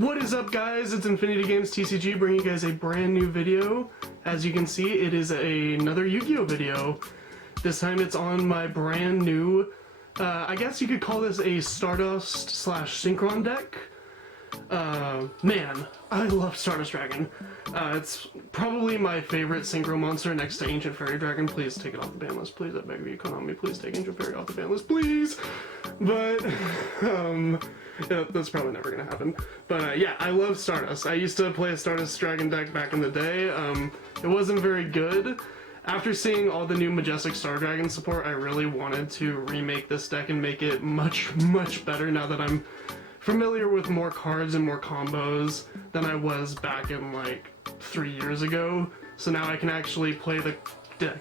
What is up, guys? It's Infinity Games TCG bringing you guys a brand new video. As you can see, it is another Yu-Gi-Oh video. This time it's on my brand new, I guess you could call this a Stardust slash Synchron deck. Man, I love Stardust Dragon. It's probably my favorite Synchro monster next to Ancient Fairy Dragon. Please take it off the ban list, please. I beg of you, Konami, please take Ancient Fairy off the ban list, please! But, yeah, that's probably never gonna happen. But, yeah, I love Stardust. I used to play a Stardust Dragon deck back in the day. It wasn't very good. After seeing all the new Majestic Star Dragon support, I really wanted to remake this deck and make it much, much better now that I'm familiar with more cards and more combos than I was back in like 3 years ago. So now I can actually play the deck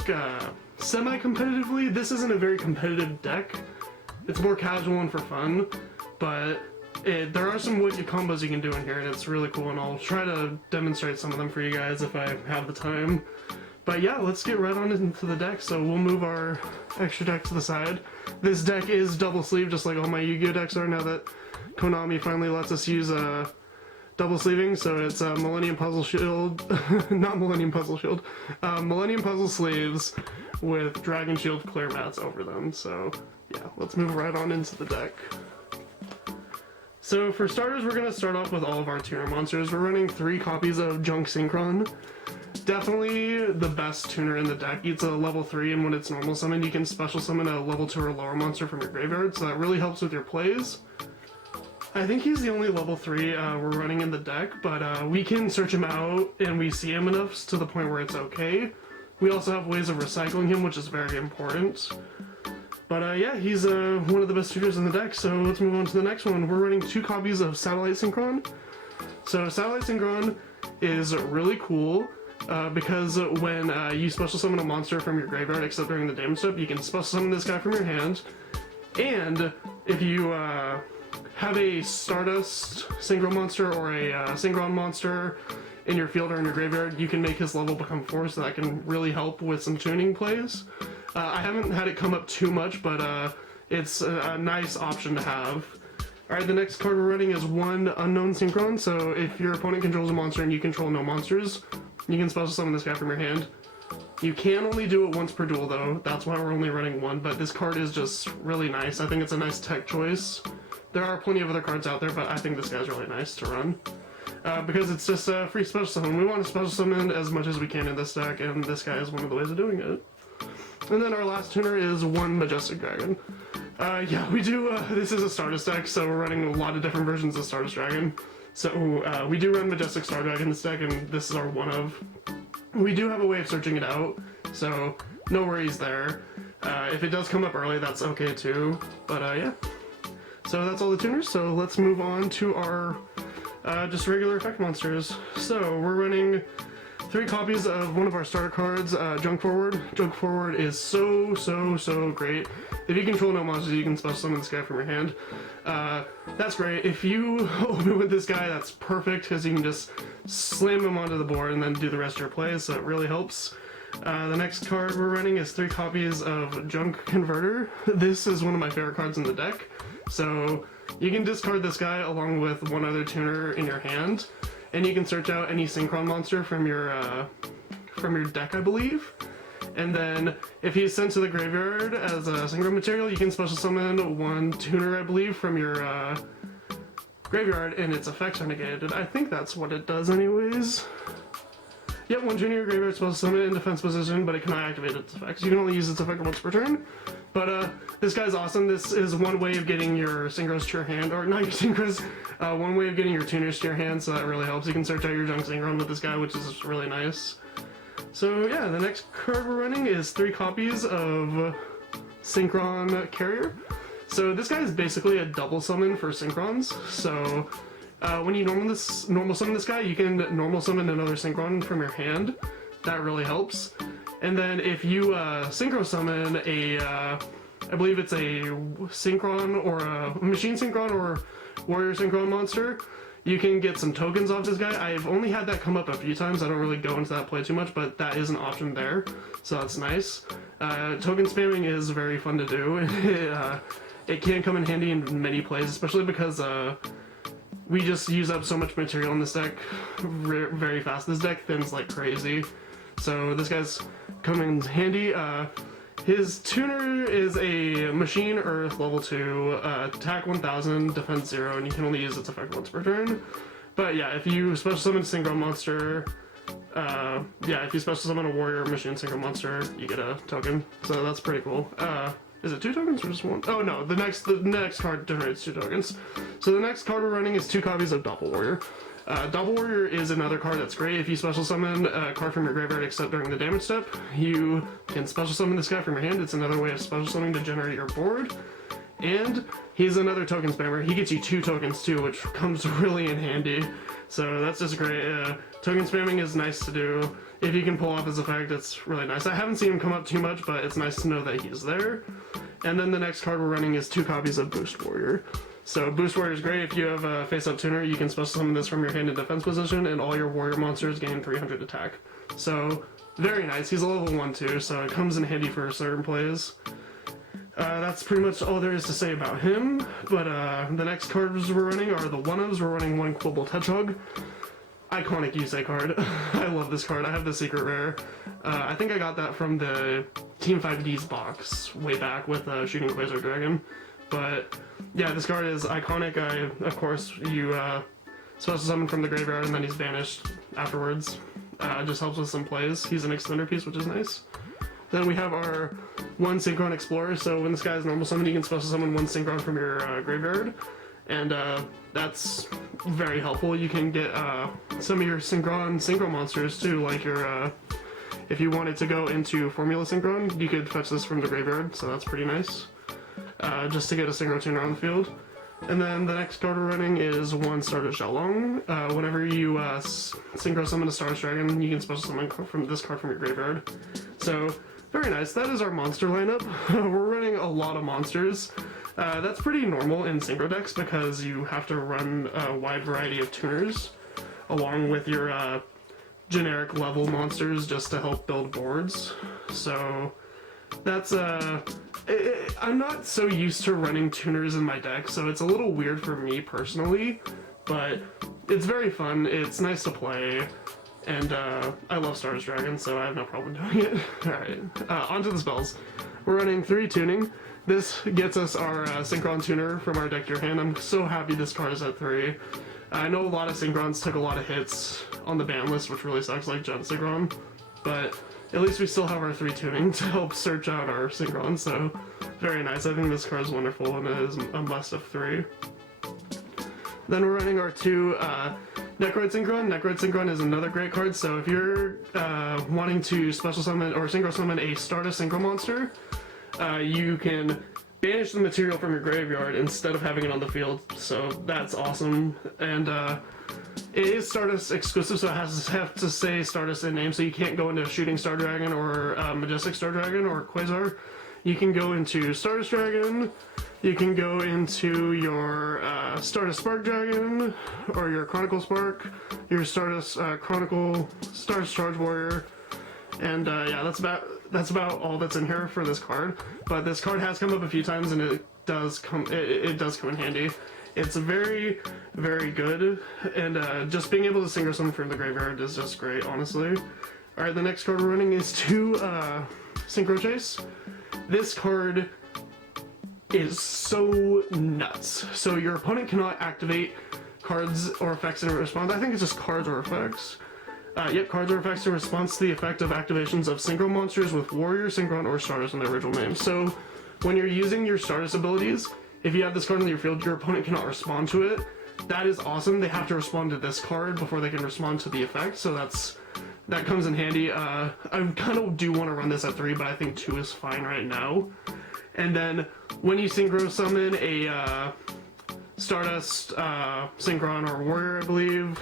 semi-competitively. This isn't a very competitive deck. It's more casual and for fun, but there are some wicked combos you can do in here, and it's really cool, and I'll try to demonstrate some of them for you guys if I have the time. But yeah, let's get right on into the deck. So we'll move our extra deck to the side. This deck is double sleeve, just like all my Yu-Gi-Oh decks are now that Konami finally lets us use double sleeving. So it's Millennium Puzzle Shield, not Millennium Puzzle Shield, Millennium Puzzle Sleeves with Dragon Shield clear mats over them. So yeah, let's move right on into the deck. So for starters, we're going to start off with all of our tuner monsters. We're running 3 copies of Junk Synchron. Definitely the best tuner in the deck. It's a level 3, and when it's normal summoned, you can special summon a level 2 or lower monster from your graveyard, so that really helps with your plays. I think he's the only level 3 we're running in the deck, but we can search him out and we see him enough to the point where it's okay. We also have ways of recycling him, which is very important. But yeah, he's one of the best tuners in the deck, so let's move on to the next one. We're running 2 copies of Satellite Synchron. So Satellite Synchron is really cool because when you special summon a monster from your graveyard, except during the damage step, you can special summon this guy from your hand. And if you have a Stardust Synchro monster or a Synchron monster in your field or in your graveyard, you can make his level become 4, so that can really help with some tuning plays. I haven't had it come up too much, but it's a nice option to have. Alright, the next card we're running is 1 Unknown Synchron, so if your opponent controls a monster and you control no monsters, you can special summon this guy from your hand. You can only do it once per duel though, that's why we're only running 1, but this card is just really nice. I think it's a nice tech choice. There are plenty of other cards out there, but I think this guy's really nice to run. Because it's just a free special summon. We want to special summon as much as we can in this deck, and this guy is one of the ways of doing it. And then our last tuner is 1 Majestic Dragon. Yeah, we do, this is a Stardust deck, so we're running a lot of different versions of Stardust Dragon. So we do run Majestic Star Dragon in this deck, and this is our one of. We do have a way of searching it out, so no worries there. If it does come up early, that's okay too, but yeah. So that's all the tuners, so let's move on to our just regular effect monsters. So we're running 3 copies of one of our starter cards, Junk Forward. Junk Forward is so great. If you control no monsters, you can special summon this guy from your hand. That's great. If you open with this guy, that's perfect, because you can just slam him onto the board and then do the rest of your plays, so it really helps. The next card we're running is 3 copies of Junk Converter. This is one of my favorite cards in the deck. So you can discard this guy along with 1 other tuner in your hand, and you can search out any Synchron monster from your deck, I believe. And then if he's sent to the graveyard as a Synchron material, you can special summon 1 tuner, I believe, from your graveyard, and its effects are negated. I think that's what it does anyways. Yep, 1 tuner in your graveyard special summon in defense position, but it cannot activate its effects. You can only use its effect once per turn. But this guy's awesome. This is one way of getting your synchros to your hand, or not your synchros, one way of getting your tuners to your hand, so that really helps. You can search out your Junk Synchron with this guy, which is really nice. So yeah, the next card we're running is 3 copies of Synchron Carrier. So this guy is basically a double summon for Synchrons. So when you normal summon this guy, you can normal summon another Synchron from your hand. That really helps. And then if you synchro summon a, I believe it's a Synchron or a Machine Synchron or Warrior Synchron monster, you can get some tokens off this guy. I've only had that come up a few times. I don't really go into that play too much, but that is an option there, so that's nice. Token spamming is very fun to do. It can come in handy in many plays, especially because we just use up so much material in this deck very fast. This deck thins like crazy, so this guy's coming in handy. His tuner is a Machine Earth level 2, attack 1000, defense 0, and you can only use its effect once per turn. But yeah, if you special summon a Synchro monster, if you special summon a Warrior Machine Synchro monster, you get a token. So that's pretty cool. Is it 2 tokens or just 1? Oh no, the next card generates 2 tokens. So the next card we're running is 2 copies of Doppel Warrior. Doppel Warrior is another card that's great. If you special summon a card from your graveyard except during the damage step, you can special summon this guy from your hand. It's another way of special summoning to generate your board. And he's another token spammer. He gets you 2 tokens too, which comes really in handy. So that's just great. Token spamming is nice to do. If you can pull off his effect, it's really nice. I haven't seen him come up too much, but it's nice to know that he's there. And then the next card we're running is 2 copies of Boost Warrior. So Boost Warrior is great. If you have a face-up tuner, you can special summon this from your hand in defense position, and all your warrior monsters gain 300 attack. So very nice. He's a level 1 too, so it comes in handy for certain plays. That's pretty much all there is to say about him, but the next cards we're running are the one-ofs. We're running 1 Cobalt Hedgehog. Iconic Yusei card. I love this card. I have the secret rare. I think I got that from the Team 5D's box way back with Shooting Quasar Dragon. But yeah, this card is iconic. Of course, you special summon from the graveyard and then he's banished afterwards. Just helps with some plays. He's an extender piece, which is nice. Then we have our 1 Synchron Explorer. So when this guy is normal summon, you can special summon 1 Synchron from your graveyard. And that's very helpful. You can get some of your Synchro monsters too, like your, if you wanted to go into Formula Synchron, you could fetch this from the graveyard, so that's pretty nice. Just to get a Synchro tuner on the field. And then the next card we're running is 1 Stardust Xiaolong. Whenever you Synchro summon a Stardust Dragon, you can special summon from this card from your graveyard. So, very nice. That is our monster lineup. We're running a lot of monsters. That's pretty normal in Synchro decks because you have to run a wide variety of tuners along with your generic level monsters just to help build boards. So that's I'm not so used to running tuners in my deck, so it's a little weird for me personally, but it's very fun. It's nice to play, and I love Stardust Dragon, so I have no problem doing it. Alright, onto the spells. We're running 3 tuning. This gets us our Synchron tuner from our deck to your hand. I'm so happy this card is at 3. I know a lot of Synchrons took a lot of hits on the ban list, which really sucks, like Gen Synchron, but at least we still have our 3 tuning to help search out our Synchron, so very nice. I think this card is wonderful and it is a must of 3. Then we're running our 2 Necroid Synchron. Necroid Synchron is another great card, so if you're wanting to special summon or Synchro summon a Stardust Synchro monster, you can banish the material from your graveyard instead of having it on the field, so that's awesome. And it is Stardust exclusive, so it have to say Stardust in name, so you can't go into Shooting Star Dragon or Majestic Star Dragon or Quasar. You can go into Stardust Dragon, you can go into your Stardust Spark Dragon, or your Chronicle Spark, your Stardust Chronicle, Stardust Charge Warrior, and yeah, that's about all that's in here for this card. But this card has come up a few times, and it does come in handy. It's very, very good, and just being able to Synchro summon from the graveyard is just great, honestly. Alright, the next card we're running is 2 Synchro Chase. This card is so nuts. So your opponent cannot activate cards or effects in response. I think it's just cards or effects. Yep, cards or effects in response to the effect of activations of Synchro monsters with Warrior, Synchron, or Stardust in their original name. So when you're using your Stardust abilities, if you have this card in your field, your opponent cannot respond to it. That is awesome. They have to respond to this card before they can respond to the effect, so that comes in handy. I kind of do want to run this at 3, but I think 2 is fine right now. And then when you Synchro summon a Stardust Synchron or Warrior, I believe,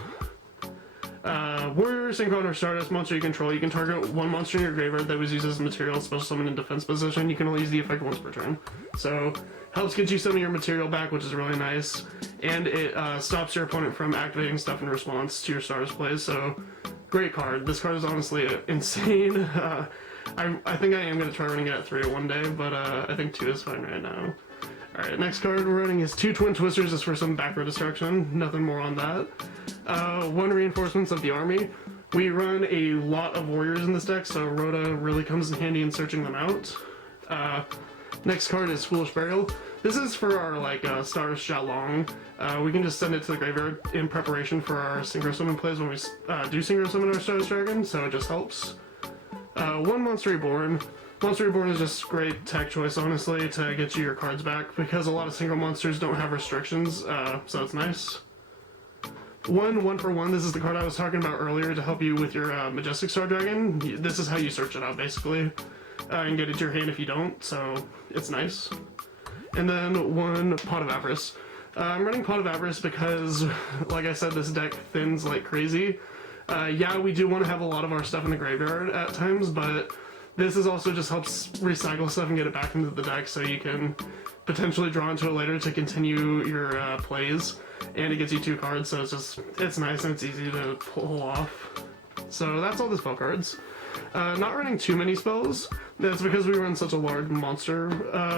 Warrior, Synchron, or Stardust monster you control, you can target 1 monster in your graveyard that was used as a material special summon in defense position. You can only use the effect once per turn. So, helps get you some of your material back, which is really nice. And it stops your opponent from activating stuff in response to your Stardust plays, so great card. This card is honestly insane. I think I am going to try running it at 3 one day, but I think 2 is fine right now. Alright, next card we're running is 2 Twin Twisters just for some back row destruction. Nothing more on that. 1 Reinforcements of the Army. We run a lot of warriors in this deck, so Rhoda really comes in handy in searching them out. Next card is Foolish Burial. This is for our Stardust Xiaolong. We can just send it to the graveyard in preparation for our Synchro Summon plays when we do Synchro Summon our Stardust Dragon, so it just helps. 1 Monster Reborn. Monster Reborn is just great tech choice, honestly, to get you your cards back, because a lot of Synchro monsters don't have restrictions, so it's nice. 1 for 1, this is the card I was talking about earlier to help you with your Majestic Star Dragon. This is how you search it out, basically, and get it to your hand if you don't, so it's nice. And then 1 Pot of Avarice. I'm running Pot of Avarice because, like I said, this deck thins like crazy. Yeah, we do want to have a lot of our stuff in the graveyard at times, but this is also just helps recycle stuff and get it back into the deck so you can potentially draw into it later to continue your plays. And it gets you 2 cards, so it's nice and it's easy to pull off. So that's all the spell cards. Not running too many spells. That's because we run such a large monster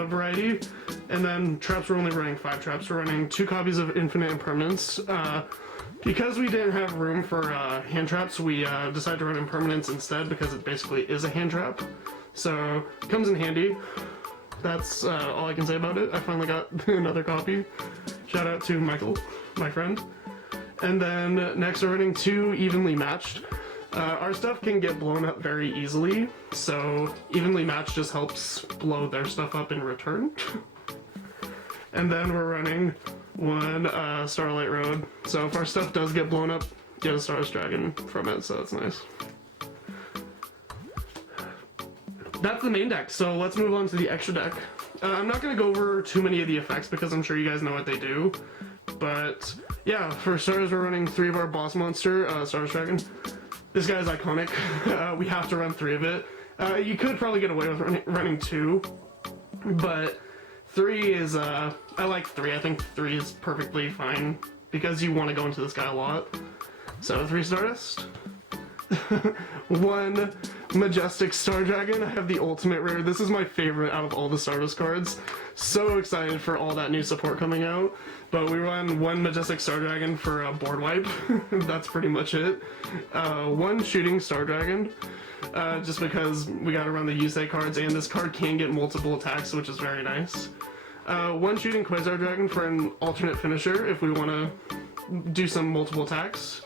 variety. And then traps, we're only running 5 traps. We're running 2 copies of Infinite Impermanence. Because we didn't have room for hand traps, we decided to run Impermanence instead because it basically is a hand trap. So, it comes in handy. That's all I can say about it. I finally got another copy. Shout out to Michael, my friend. And then next we're running 2 Evenly Matched. Our stuff can get blown up very easily, so Evenly Matched just helps blow their stuff up in return. And then we're running 1 Starlight Road. So if our stuff does get blown up, get a Stardust Dragon from it, so that's nice. That's the main deck, so let's move on to the extra deck. I'm not going to go over too many of the effects because I'm sure you guys know what they do. But yeah, for starters we're running 3 of our boss monster, Stardust Dragon. This guy is iconic. We have to run 3 of it. You could probably get away with running 2, but 3 is, I like 3. I think 3 is perfectly fine because you want to go into this guy a lot. So 3 Stardust. 1 Majestic Star Dragon. I have the ultimate rare. This is my favorite out of all the Stardust cards. So excited for all that new support coming out. But we run 1 Majestic Star Dragon for a board wipe. That's pretty much it. 1 Shooting Star Dragon. Just because we gotta run the Yusei cards, and this card can get multiple attacks, which is very nice. 1 Shooting Quasar Dragon for an alternate finisher if we want to do some multiple attacks.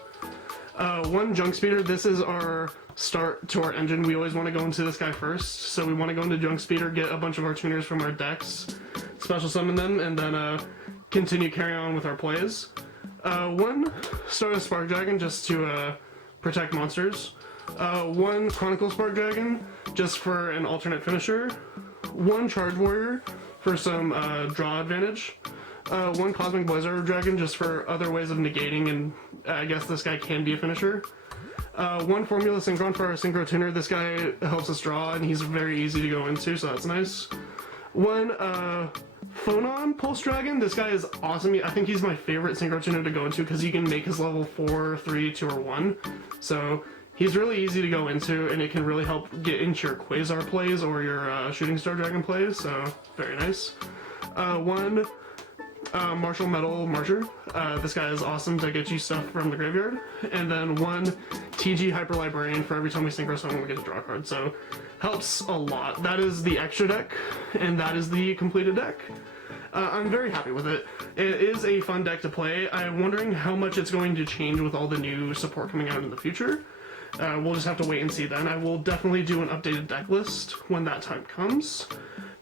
1 Junk Speeder. This is our start to our engine. We always want to go into this guy first, so we want to go into Junk Speeder, get a bunch of our tuners from our decks, special summon them, and then continue carrying on with our plays. 1 Stardust Spark Dragon just to protect monsters. 1 Chronicle Spark Dragon just for an alternate finisher. 1 Charge Warrior for some draw advantage. 1 Cosmic Blazer Dragon just for other ways of negating, and I guess this guy can be a finisher. 1 Formula Synchron for our Synchro Tuner. This guy helps us draw, and he's very easy to go into, so that's nice. 1 Phonon Pulse Dragon. This guy is awesome. I think he's my favorite Synchro Tuner to go into because you can make his level 4, 3, 2, or 1. So he's really easy to go into, and it can really help get into your Quasar plays or your Shooting Star Dragon plays, so very nice. 1 Martial Metal Marcher. This guy is awesome to get you stuff from the graveyard. And then 1 TG Hyper Librarian for every time we Synchro Summon we get to draw a card. So helps a lot. That is the extra deck, and that is the completed deck. I'm very happy with it. It is a fun deck to play. I'm wondering how much it's going to change with all the new support coming out in the future. We'll just have to wait and see then. I will definitely do an updated deck list when that time comes.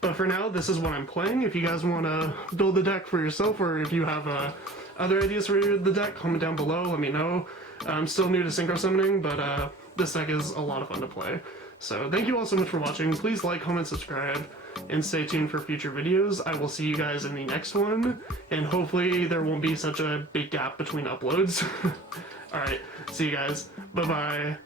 But for now, this is what I'm playing. If you guys want to build the deck for yourself, or if you have other ideas for the deck, comment down below, let me know. I'm still new to Synchro Summoning, but this deck is a lot of fun to play. So thank you all so much for watching. Please like, comment, subscribe, and stay tuned for future videos. I will see you guys in the next one, and hopefully there won't be such a big gap between uploads. Alright, see you guys. Bye-bye.